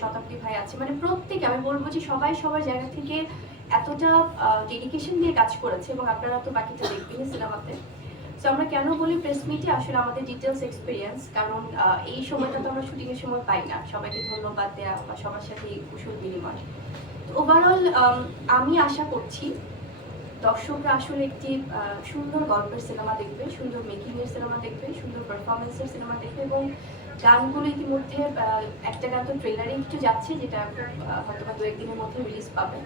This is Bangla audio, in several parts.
শতাব্দী ভাই আছে। মানে প্রত্যেকে, আমি বলব যে সবাই সবার জায়গা থেকে এতটা ডেডিকেশন দিয়ে কাজ করেছে এবং আপনারা তো বাকিটা দেখবেনই সিনেমাতে। তো আমরা কেন বলি প্রেস মিটে আসলে আমাদের ডিটেলস এক্সপিরিয়েন্স কারণ এই সময়টা তো আমরা শুটিং এর সময় পাই না। সবাইকে ধন্যবাদ দেওয়া বা সবার সাথে কুশল বিনিময়। তো ওভারঅল আমি আশা করছি দর্শকরা আসলে একটি সুন্দর গল্পের সিনেমা দেখবে, সুন্দর মেকিং এর সিনেমা দেখবে, সুন্দর পারফরমেন্সের সিনেমা দেখবে এবং গানগুলো ইতিমধ্যে একটা গান তো ট্রেলারে কিছু যাচ্ছে যেটা হয়তো বা দু একদিনের মধ্যে রিলিজ পাবে।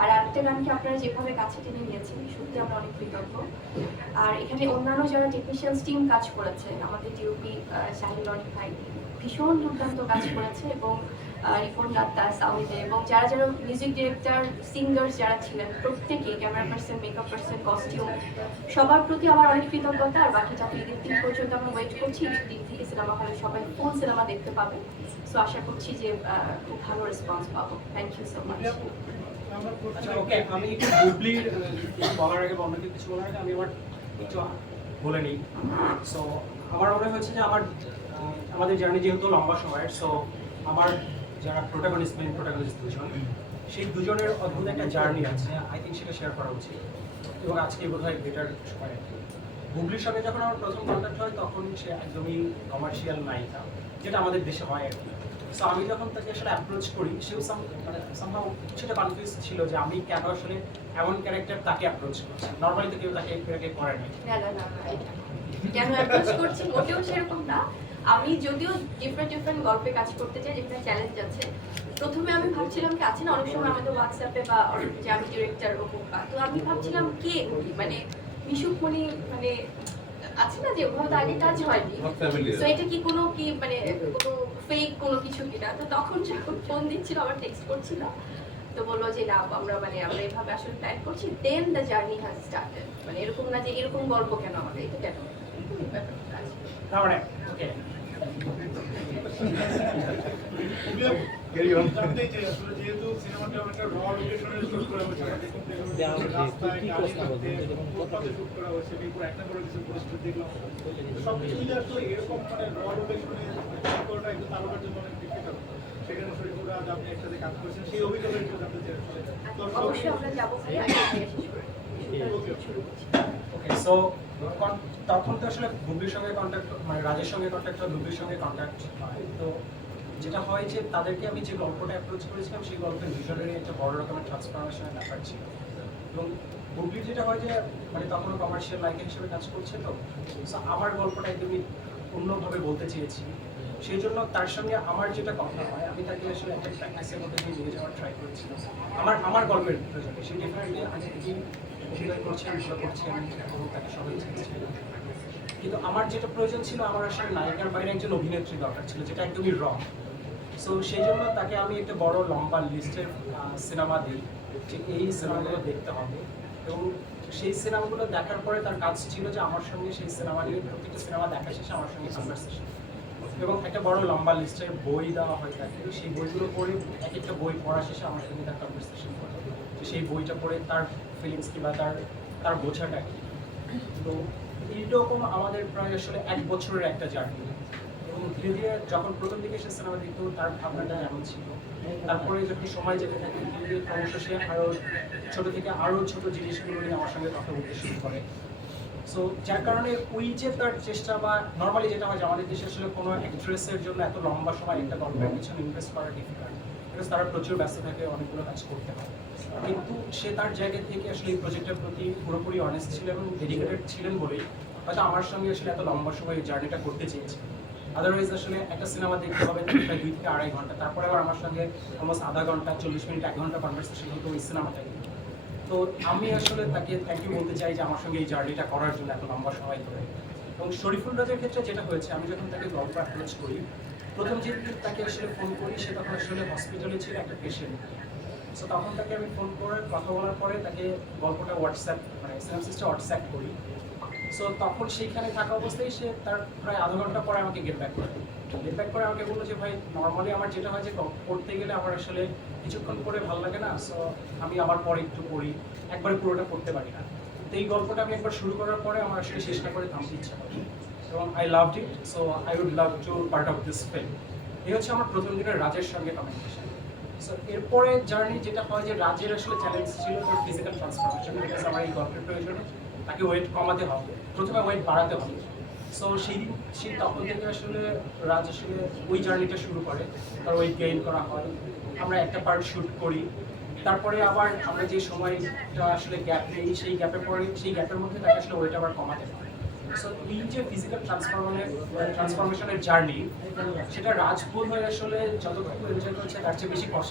আর আরেকটা গানকে আপনারা যেভাবে কাছে টেনে নিয়েছেন সত্যি আমরা অনেক কৃতজ্ঞ। আর এখানে অন্যান্য যারা টেকনিশিয়ানস টিম কাজ করেছে, আমাদের ডিওপি শাহিন অনেক ভাই, ভীষণ দুর্দান্ত কাজ করেছে এবং আহ, রিপন দত্তা সাউন্ডে এবং যারা যারা মিউজিক ডিরেক্টর সিঙ্গার্স যারা ছিলেন প্রত্যেকে camera person makeup person costume সবার প্রতি আমার অনেক কৃতজ্ঞতা। আর বাকিটা তো ঈদের দিন পর্যন্ত আমরা ওয়েট করছি দিন থেকে সিনেমা হলে সবাই ফুল সিনেমা দেখতে পাবে। সো আশা করছি যে খুব ভালো রেসপন্স পাবো। থ্যাংক ইউ সো মাচ আমার মনে হয়েছে যে আমার আমাদের জার্নি যেহেতু লম্বা সময়ের সো আমার যারা প্রোটাগনিস্ট মেন প্রোটাগনিস্ট দুজন, সেই দুজনের অদ্ভুত একটা জার্নি আছে। আই থিঙ্ক সেটা শেয়ার করা উচিত। এবং আজকে বোধ হয় বেটার সময়। বুবলির সঙ্গে যখন আমার প্রথম কন্ট্যাক্ট হয়, তখন সে একদমই কমার্শিয়াল নায়িকা যেটা আমাদের দেশে হয় আর কি। সো আমি যখন তাকে আসলে অ্যাপ্রোচ করি, সেও মানে সামহাও কিছুটা কনফিউজ ছিল যে আমি কেন আসলে এমন ক্যারেক্টার তাকে অ্যাপ্রোচ করছি। নর্মালি তো কেউ তাকে করে না কেন অ্যাপ্রোচ করছি মোটেও সেরকম না। আমি যদিও ডিফারেন্ট ডিফারেন্ট গল্পে কাজ করতে চাই যেখানে চ্যালেঞ্জ আছে। প্রথমে আমি ভাবছিলাম কি আছে না অনেক সময় আমাদের হোয়াটসঅ্যাপে বা যে আমি ডিরেক্টর বা তো আমি ভাবছিলাম কে উনি মানে মিশুক মনি মানে আছে না যে ওভাবে তো আগে কাজ হয়নি। তো এটা কি কোনো কি মানে কোনো ফেক কোনো কিছু কিনা? তো তখন যখন ফোন দিচ্ছিল আমার টেক্সট করছিল। তো বলল যে না আমরা মানে আমরা এভাবে আসলে প্ল্যান করছি। Then the journey has started মানে এরকম না যে এরকম গল্প কেন আমাদের? এটা কেন? ব্যাপারটা আছে। অবশ্যই আমরা যাব। ওকে সো তখন তো আসলে বুবলির সঙ্গে কন্ট্যাক্ট মানে রাজের সঙ্গে কন্ট্যাক্ট হয় বুবলির সঙ্গে কন্ট্যাক্ট হয়। তো যেটা হয় যে তাদেরকে আমি যে গল্পটা অ্যাপ্রোচ করেছিলাম, সেই গল্পের ভিজনেরই একটা বড় রকমের ট্রান্সফরমেশনের ব্যাপার ছিল। এবং বুবলির যেটা হয় যে মানে তখনও কমার্শিয়াল লাইকের হিসেবে কাজ করছে তো আমার গল্পটা একদমই অন্যভাবে বলতে চেয়েছি। সেই জন্য তার সঙ্গে আমার যেটা কথা হয়, আমি তাকে আসলে একটা প্র্যাকটিসের মধ্যে নিয়ে যাওয়ার ট্রাই করেছিলাম। আমার আমার গল্পের প্রয়োজনে সে ভালো করছেন এবং তাকে সবাই কিন্তু আমার যেটা প্রয়োজন ছিল, আমার আসলে নায়িকার বাইরে একজন অভিনেত্রী দরকার ছিল, যেটা একদমই রং সো সেই জন্য তাকে আমি একটা বড়, লম্বা লিস্টের সিনেমা দিই, যে এই সিনেমাগুলো দেখতে হবে। এবং সেই সিনেমাগুলো দেখার পরে তার কাজ ছিল যে আমার সঙ্গে সেই সিনেমা নিয়ে প্রত্যেকটা সিনেমা দেখা শেষে আমার সঙ্গে কনভারসেশন এবং একটা বড়, লম্বা লিস্টের বই দেওয়া হয় তাকে। সেই বইগুলো পড়ে, এক একটা বই পড়া শেষে আমার সঙ্গে তার কনভারসেশন করে সেই বইটা পড়ে তার ফিলিংস কি বা তার তার বোঝাটা কি? তো এইরকম আমাদের প্রায় আসলে এক বছরের একটা জার্নি এবং ধীরে ধীরে যখন প্রথম দিকে সে সিনেমা দেখতো, তার ভাবনাটা এমন ছিল। তারপরে যখন সময় যেতে থাকে, ধীরে ধীরে ক্রমশ সে আরও ছোট থেকে আরও ছোট জিনিসগুলো নিয়ে আমার সঙ্গে কথা বলতে শুরু করে। সো যার কারণে ওই যে তার চেষ্টা বা নর্মালি যেটা হয় যে আমাদের দেশে আসলে কোনো অ্যাক্ট্রেসের জন্য এত লম্বা সময় একটা গল্পের পিছনে ইনভেস্ট করা ডিফিকাল্ট বিকজ তারা প্রচুর ব্যস্ত থাকে, অনেকগুলো কাজ করতে হয়। কিন্তু সে তার জায়গা থেকে আসলে এই প্রজেক্টের প্রতি পুরোপুরি অনেস্ট ছিল এবং ডেডিকেটেড ছিলেন বলেই হয়তো আমার সঙ্গে আসলে এত লম্বা সময় এই জার্নিটা করতে চেয়েছে। আদারওয়াইজ আসলে একটা সিনেমা দেখতে হবে প্রায় দুই থেকে আড়াই ঘণ্টা, তারপরে আবার আমার সঙ্গে অলমোস্ট আধা ঘণ্টা, চল্লিশ মিনিট, এক ঘণ্টা কনভারসেশন হতো ওই সিনেমাটাই তো। আমি আসলে তাকে থ্যাংক ইউ বলতে চাই যে আমার সঙ্গে এই জার্নিটা করার জন্য এত লম্বা সময় ধরে। এবং শরীফুল রাজের ক্ষেত্রে যেটা হয়েছে, আমি যখন তাকে গল্প অ্যাপ্রোচ করি প্রথম যেদিন তাকে আসলে ফোন করি, সে তখন আসলে হসপিটালে ছিল একটা পেশেন্ট সো তখন তাকে আমি ফোন করে কথা বলার পরে তাকে গল্পটা হোয়াটসঅ্যাপ মানে সিনাপসিসটা হোয়াটসঅ্যাপ করি। সো তখন সেইখানে থাকা অবস্থায় সে তার প্রায় আধা ঘণ্টা পরে আমাকে গেট ব্যাক করে। গেট ব্যাক করে আমাকে বলল যে, ভাই নর্মালি আমার যেটা হয় যে পড়তে গেলে আমার আসলে কিছুক্ষণ পরে ভালো লাগে না সো আমি আবার পরে একটু পড়ি একবারে পুরোটা পড়তে পারি না। তো এই গল্পটা আমি একবার শুরু করার পরে আমার আসলে শেষ না করে থামতে ইচ্ছা করে। এবং I love it so I would love to part of this film এই হচ্ছে আমার প্রথম দিনের রাজের সঙ্গে কমিউনিকেশন সো এরপরে জার্নি যেটা হয় যে রাজের আসলে চ্যালেঞ্জ ছিল যে ফিজিক্যাল ট্রান্সফরমেশন বিকজ আমার এই গল্পের প্রয়োজনে, তাকে ওয়েট কমাতে হবে, প্রথমে ওয়েট বাড়াতে হবে। সো সেই দিন, সেই তখন থেকে আসলে রাজ আসলে ওই জার্নিটা শুরু করে, তার ওয়েট গেইন করা হয়। আমরা একটা পার্ট শুট করি, তারপরে আবার আমরা যে সময়টা আসলে গ্যাপ নেই, সেই গ্যাপের পরে, সেই গ্যাপের মধ্যে তাকে আসলে ওয়েট আবার কমাতে হয়। এই যে ফিজিক্যাল ট্রান্সফরমেশনের ট্রান্সফরমেশনের জার্নি সেটা রাজপুর হয়ে আসলে যতটুকু এনজয় করছে, তার চেয়ে বেশি কষ্ট